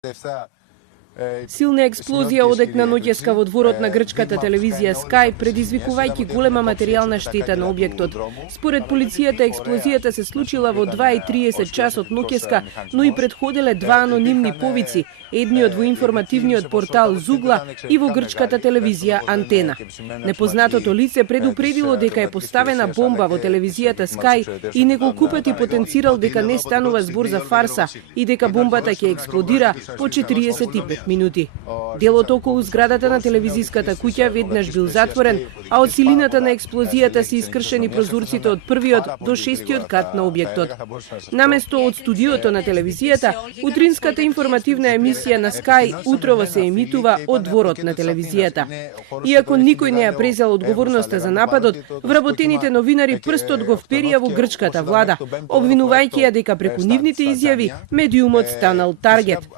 Силна експлозија одекна ноќеска во дворот на грчката телевизија Sky, предизвикувајќи голема материјална штета на објектот. Според полицијата, експлозијата се случила во 2:30 часот ноќеска, но и предходеле два анонимни повици, едниот во информативниот портал Зугла и во грчката телевизија Антена. Непознатото лице предупредило дека е поставена бомба во телевизијата Sky и неколку пати потенцирал дека не станува збор за фарса и дека бомбата ќе експлодира по 45 минути. Делот околу зградата на телевизиската куќа веднаш бил затворен, а од силината на експлозијата се искршени прозорците од првиот до шестиот кат на објектот. Наместо од студиото на телевизијата, утринската информативна емисија на Sky утрово се емитува од дворот на телевизијата. Иако никој не ја презел одговорноста за нападот, вработените новинари прстот го вперија во грчката влада, обвинувајќи ја дека преку нивните изјави медиумот станал таргет.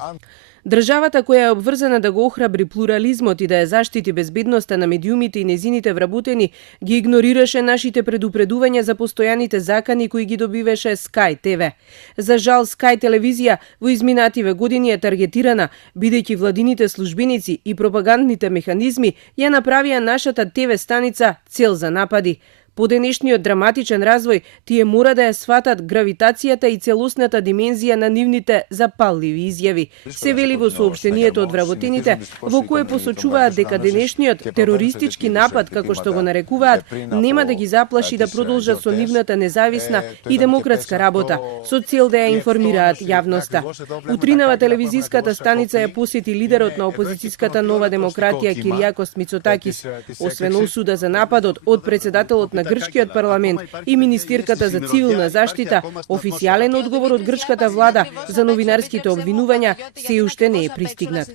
Државата која е обврзана да го охрабри плурализмот и да ја заштити безбедноста на медиумите и незините вработени, ги игнорираше нашите предупредувања за постојаните закани кои ги добиваше Sky TV. За жал, Sky телевизија во изминативе години е таргетирана, бидејќи владините службеници и пропагандните механизми ја направија нашата ТВ станица цел за напади. По денешниот драматичен развој, тие мора да ја сватат гравитацијата и целосната димензија на нивните запалливи изјави. Се вели во соопштението од вработените, во кое посочуваат дека денешниот терористички напад, како што го нарекуваат, нема да ги заплаши да продолжат со нивната независна и демократска работа, со цел да ја информираат јавноста. Утринава телевизиската станица ја посети лидерот на опозицијската Нова демократија Киријакос Мицотакис. Освен осуда за нападот од председателот на грчкиот парламент и министерката за цивилна заштита, официјален одговор од грчката влада за новинарските обвинувања се уште не е пристигнат.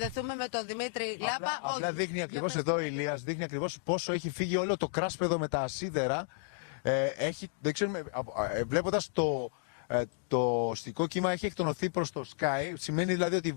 Απλά δείχνει ακριβώς εδώ, Ηλίας, δείχνει ακριβώς πόσο έχει φύγει όλο το κράσπεδο με τα ασίδερα. Δεν ξέρουμε, βλέποντας το αστικό κύμα έχει εκτονωθεί προς το Sky, σημαίνει δηλαδή ότι